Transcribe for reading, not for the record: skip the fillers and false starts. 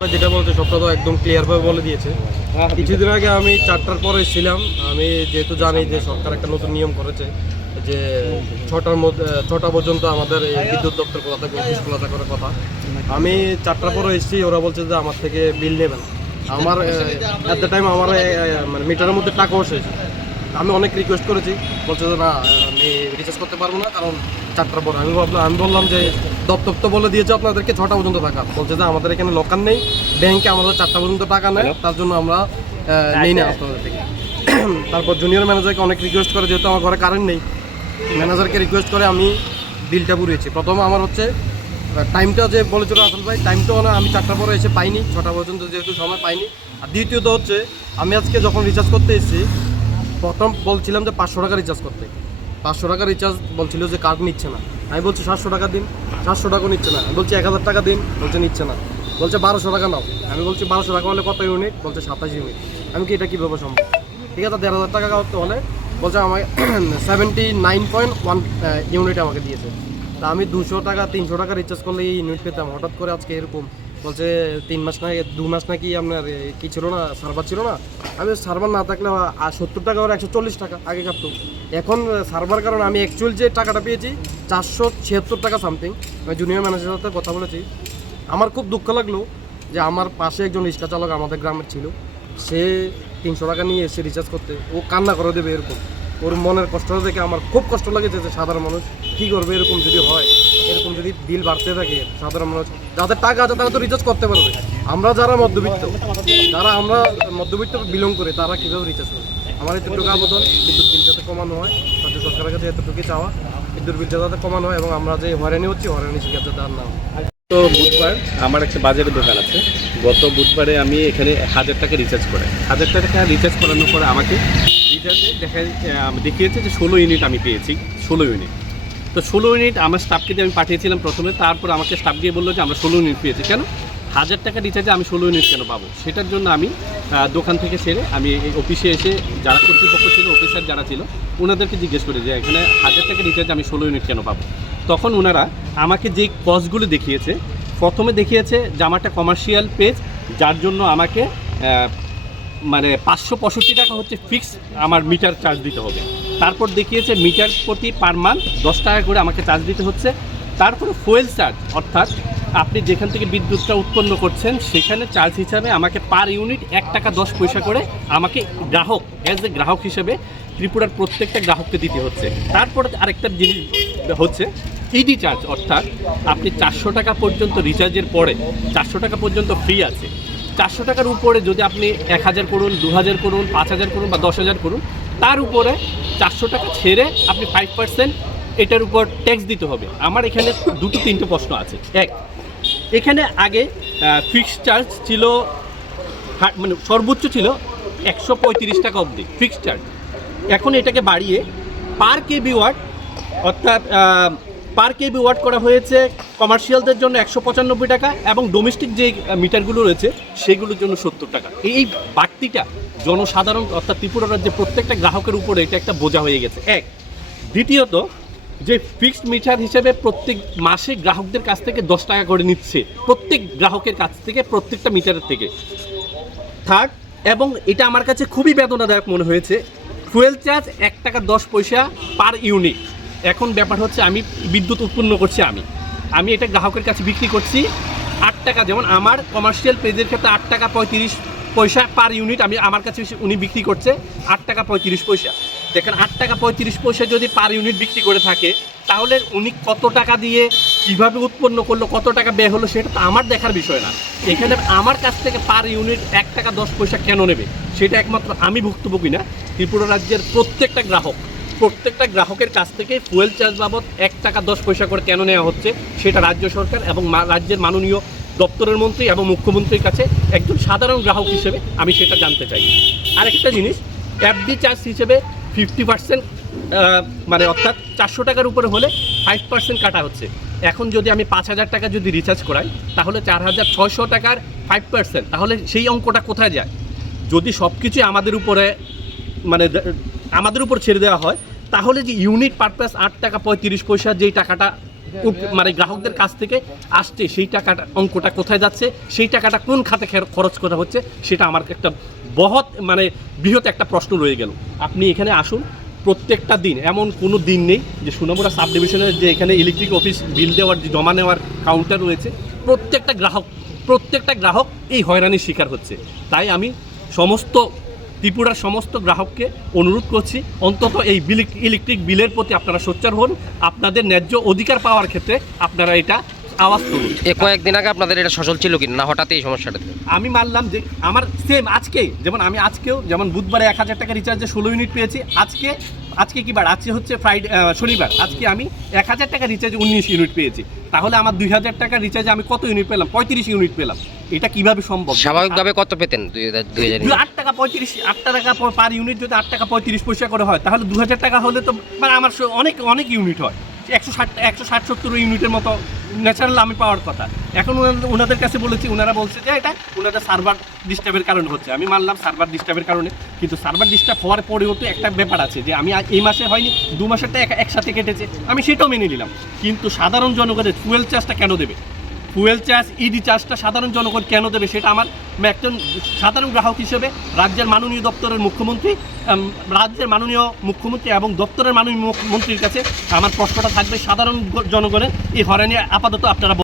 যেটা বলছে সবটা তো একদম ক্লিয়ারভাবে বলে দিয়েছে। কিছুদিন আগে আমি 4টার পরে ছিলাম। আমি যেহেতু জানি যে সরকার একটা নতুন নিয়ম করেছে যে 6টা পর্যন্ত আমাদের এই বিদ্যুৎ দপ্তর খোলা থাকবে, অফিস খোলা থাকার কথা। আমি 4টার পরে এসেছি, ওরা বলছে যে আমার থেকে বিল নেবে না। আমার অ্যাট দ্য টাইম আমার মানে মিটারের মধ্যে টাকাও শেষ। আমি অনেক রিকোয়েস্ট করেছি, বলছে যে না আমি রিচার্জ করতে পারবো না, কারণ 4টার পরে। আমি বললাম যে দপ্তর তো বলে দিয়েছে আপনাদেরকে 6টা পর্যন্ত টাকা। বলছে যে আমাদের এখানে লকার নেই, ব্যাংকে আমাদের 4টা পর্যন্ত টাকা নেয়, তার জন্য আমরা নেই না আপনাদের থেকে। তারপর জুনিয়র ম্যানেজারকে অনেক রিকোয়েস্ট করে, যেহেতু আমার ঘরে কারেন্ট নেই, ম্যানেজারকে রিকোয়েস্ট করে আমি বিলটা পুরিয়েছি। প্রথম আমার হচ্ছে টাইমটা যে বলেছিল আসল ভাই, টাইমটাও না আমি 4টার পরে এসে পাইনি, 6টা পর্যন্ত যেহেতু সময় পাইনি। আর দ্বিতীয়ত হচ্ছে আমি আজকে যখন রিচার্জ করতে এসেছি, প্রথম বলছিলাম যে 500 টাকা রিচার্জ করতে, 500 টাকা রিচার্জ বলছিল যে কার্ড নিচ্ছে না। আমি বলছি 700 টাকা দিন, 700 টাকা নিচ্ছে না। আমি বলছি 1000 টাকা দিন, বলছে নিচ্ছে না। বলছে 1200 টাকা নাও। আমি বলছি 1200 টাকা হলে কত ইউনিট? বলছে 27 ইউনিট। আমি কি এটা কীভাবে সম্ভব? ঠিক আছে, 1500 টাকা করতে হলে বলছে আমাকে 79.1 ইউনিট আমাকে দিয়েছে। তা আমি 200 টাকা 300 টাকা রিচার্জ করলে এই ইউনিট পেতাম, হঠাৎ করে আজকে এরকম বলছে 3 মাস না 2 মাস নাকি আপনার কি ছিল না, সার্ভার ছিল না। আমি সার্ভার না থাকলে 70 টাকা আর 140 টাকা আগে কাটতো। এখন সার্ভার কারণ আমি অ্যাকচুয়াল যে টাকাটা পেয়েছি 476 টাকা সামথিং। আমি জুনিয়র ম্যানেজারের সাথে কথা বলেছি। আমার খুব দুঃখ লাগলো যে আমার পাশে একজন রিক্সা চালক আমাদের গ্রামের ছিল, সে 300 টাকা নিয়ে এসে রিচার্জ করতে, ও কান্না করে দেবে এরকম। ওর মনের কষ্টটা দেখে আমার খুব কষ্ট লাগেছে যে সাধারণ মানুষ কী করবে এরকম যদি হয়, এরকম যদি বিল বাড়তে থাকে। সাধারণ মানুষ যাদের টাকা আছে তারা তো রিচার্জ করতে পারবে, আমরা যারা মধ্যবিত্ত বিলং করে তারা কীভাবে রিচার্জ করবে? আমার এতটুকু আবেদন, বিদ্যুৎ বিল যাতে কমানো হয়, রাজ্য সরকারের কাছে এতটুকুই চাওয়া, বিদ্যুৎ বিল যাতে কমানো হয় এবং আমরা যে হয়রানি হচ্ছি হয়রানি শিকার যাতে আর না হয়। তো বুধবার আমার একটা বাজারের দোকান আছে। গত বুধবারে আমি এখানে 1000 টাকা রিচার্জ করে 1000 টাকা রিচার্জ করানোর পরে আমাকে রিচার্জে দেখিয়েছে যে 16 ইউনিট আমি পেয়েছি, 16 ইউনিট। তো 16 ইউনিট আমার স্টাফকে দিয়ে আমি পাঠিয়েছিলাম প্রথমে, তারপর আমাকে স্টাফ দিয়ে বললো যে আমরা 16 ইউনিট পেয়েছি। কেন 1000 টাকা রিচার্জে আমি 16 ইউনিট কেন পাবো? সেটার জন্য আমি দোকান থেকে সেরে আমি এই অফিসে এসে যারা কর্তৃপক্ষ ছিল, অফিসার যারা ছিল, ওনাদেরকে জিজ্ঞেস করি যে এখানে 1000 টাকা রিচার্জে আমি 16 ইউনিট কেন পাবো। তখন ওনারা আমাকে যে কস্টগুলো দেখিয়েছে, প্রথমে দেখিয়েছে যে আমার একটা কমার্শিয়াল পেজ, যার জন্য আমাকে মানে 565 টাকা হচ্ছে ফিক্স আমার মিটার চার্জ দিতে হবে। তারপর দেখিয়েছে মিটার প্রতি পার মান্থ 10 টাকা করে আমাকে চার্জ দিতে হচ্ছে। তারপরে ফুয়েল চার্জ, অর্থাৎ আপনি যেখান থেকে বিদ্যুৎটা উৎপন্ন করছেন সেখানে চার্জ হিসাবে আমাকে পার ইউনিট 1 টাকা 10 পয়সা করে আমাকে গ্রাহক অ্যাজ এ গ্রাহক হিসেবে ত্রিপুরার প্রত্যেকটা গ্রাহককে দিতে হচ্ছে। তারপরে আরেকটা জিনিস হচ্ছে ইডি চার্জ, অর্থাৎ আপনি 400 টাকা পর্যন্ত রিচার্জের পরে 400 টাকা পর্যন্ত ফ্রি আছে। 400 টাকার উপরে যদি আপনি 1000 করুন, 2000 করুন, 5000 করুন বা 10,000 করুন, তার উপরে 400 টাকা ছেড়ে আপনি 5% এটার উপর ট্যাক্স দিতে হবে। আমার এখানে 2-3টে প্রশ্ন আছে। এক, এখানে আগে ফিক্সড চার্জ ছিল, মানে সর্বোচ্চ ছিল 135 টাকা অবধি ফিক্সড চার্জ। এখন এটাকে বাড়িয়ে পার কেবি ওয়াট, অর্থাৎ পার কেবি ওয়াট করা হয়েছে কমার্শিয়ালদের জন্য 195 টাকা এবং ডোমেস্টিক যে মিটারগুলো রয়েছে সেগুলোর জন্য 70 টাকা। এই বাড়তিটা জনসাধারণ অর্থাৎ ত্রিপুরা রাজ্যে প্রত্যেকটা গ্রাহকের উপরে এটা একটা বোঝা হয়ে গেছে। এক, দ্বিতীয়ত যে ফিক্সড মিটার হিসেবে প্রত্যেক মাসে গ্রাহকদের কাছ থেকে 10 টাকা করে নিচ্ছে, প্রত্যেক গ্রাহকের কাছ থেকে প্রত্যেকটা মিটারের থেকে। থার্ড, এবং এটা আমার কাছে খুবই বেদনাদায়ক মনে হয়েছে, ফুয়েল চার্জ 1 টাকা 10 পয়সা পার ইউনিট। এখন ব্যাপার হচ্ছে আমি বিদ্যুৎ উৎপন্ন করছি, আমি এটা গ্রাহকের কাছে বিক্রি করছি 8 টাকা। যেমন আমার কমার্শিয়াল পেজের ক্ষেত্রে 8 টাকা 35 পয়সা পার ইউনিট আমি আমার কাছে উনি বিক্রি করছে 8 টাকা 35 পয়সা। দেখেন 8 টাকা 35 পয়সা যদি পার ইউনিট বিক্রি করে থাকে, তাহলে উনি কত টাকা দিয়ে কীভাবে উৎপন্ন করলো, কত টাকা ব্যয় হলো, সেটা তো আমার দেখার বিষয় না। এখানে আমার কাছ থেকে পার ইউনিট 1 টাকা 10 পয়সা কেন নেবে, সেটা একমাত্র আমি ভুক্তভোগী না, ত্রিপুরা রাজ্যের প্রত্যেকটা গ্রাহকের কাছ থেকে ফুয়েল চার্জ বাবদ 1 টাকা 10 পয়সা করে কেন নেওয়া হচ্ছে, সেটা রাজ্য সরকার এবং রাজ্যের মাননীয় দপ্তরের মন্ত্রী এবং মুখ্যমন্ত্রীর কাছে একজন সাধারণ গ্রাহক হিসেবে আমি সেটা জানতে চাই। আরেকটা জিনিস, এফডি চার্জ হিসেবে 50%, মানে অর্থাৎ 400 টাকার উপরে হলে 5% কাটা হচ্ছে। এখন যদি আমি 5000 টাকা যদি রিচার্জ করাই, তাহলে 4600 টাকার 5%, তাহলে সেই অঙ্কটা কোথায় যায়? যদি সব কিছুই আমাদের উপর ছেড়ে দেওয়া হয়, তাহলে যে ইউনিট পারপাস 8 টাকা 35 পয়সা যেই টাকাটা মানে গ্রাহকদের কাছ থেকে আসছে, সেই টাকাটা অঙ্কটা কোথায় যাচ্ছে, সেই টাকাটা কোন খাতে খরচ করা হচ্ছে, সেটা আমার একটা মানে বৃহৎ একটা প্রশ্ন রয়ে গেল। আপনি এখানে আসুন, প্রত্যেকটা দিন এমন কোনো দিন নেই যে সোনামুড়া সাব ডিভিশনের যে এখানে ইলেকট্রিক অফিস বিল দেওয়ার যে জমা নেওয়ার কাউন্টার রয়েছে, প্রত্যেকটা গ্রাহক এই হয়রানির শিকার হচ্ছে। তাই আমি ত্রিপুরার সমস্ত গ্রাহককে অনুরোধ করছি, অন্তত এই ইলেকট্রিক বিলের প্রতি আপনারা সোচ্চার হন, আপনাদের ন্যায্য অধিকার পাওয়ার ক্ষেত্রে আপনারা এটা আওয়াজ তুলুন। কয়েকদিন আগে আপনাদের এটা সচল ছিল কিনা, না হঠাৎ এই সমস্যাটা? আমি মানলাম যে আমার সেম আজকেও যেমন বুধবারে 1000 টাকা রিচার্জে 16 ইউনিট পেয়েছি। আজকে কি বার? আজকে হচ্ছে শনিবার। আজকে আমি 1000 টাকা রিচার্জে 19 ইউনিট পেয়েছি। তাহলে আমার 2000 টাকা রিচার্জে আমি কত ইউনিট পেলাম? 35 ইউনিট পেলাম। এটা কিভাবে সম্ভব? স্বাভাবিকভাবে কত পেতেন? 8 টাকা 8 টাকা পার ইউনিট যদি 8 টাকা 35 পয়সা করে হয়, তাহলে 2000 টাকা হলে তো মানে আমার অনেক ইউনিট হয়, 160-170 ইউনিটের মতো ন্যাচারাল আমি পাওয়ার কথা। এখন ওনাদের কাছে বলেছি, ওনারা বলছে যে এটা ওনাদের সার্ভার ডিস্টার্বের কারণে হচ্ছে। আমি মানলাম সার্ভার ডিস্টার্বের কারণে, কিন্তু সার্ভার ডিস্টার্ব হওয়ার পরেও তো একটা ব্যাপার আছে যে আমি এই মাসে হয়নি, 2 মাসেরটা একসাথে কেটেছে, আমি সেটাও মেনে নিলাম। কিন্তু সাধারণ জনগণের ফুয়েল চার্জটা কেন দেবে? ফুয়েল চার্জ, ইডি চার্জটা সাধারণ জনগণ কেন দেবে? সেটা আমার একজন সাধারণ গ্রাহক হিসেবে রাজ্যের মাননীয় মুখ্যমন্ত্রী এবং দপ্তরের মাননীয় মন্ত্রীর কাছে আমার প্রশ্নটা থাকবে, সাধারণ জনগণের এই হয়রানি আপাতত আপনারা